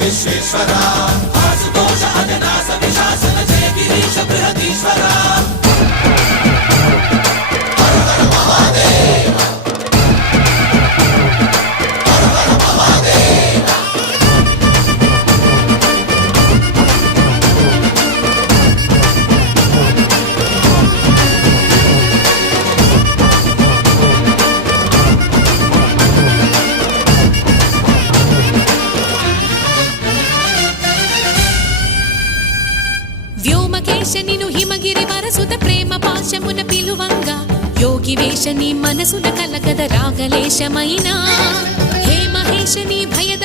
విశ్వేశ్వరా ఆశుతోష అజనాస విశాసన జయ గిరీశ బృహదీశ్వరా హర హర మహాదేవ హర హర మహాదేవ వ్యోమకేశనిను హిమగిరి వరసుత ప్రేమ పాశమున పిలువంగా యోగి వేషని మనసున కలకద రాగలేశమైనా హే మహేశని భయద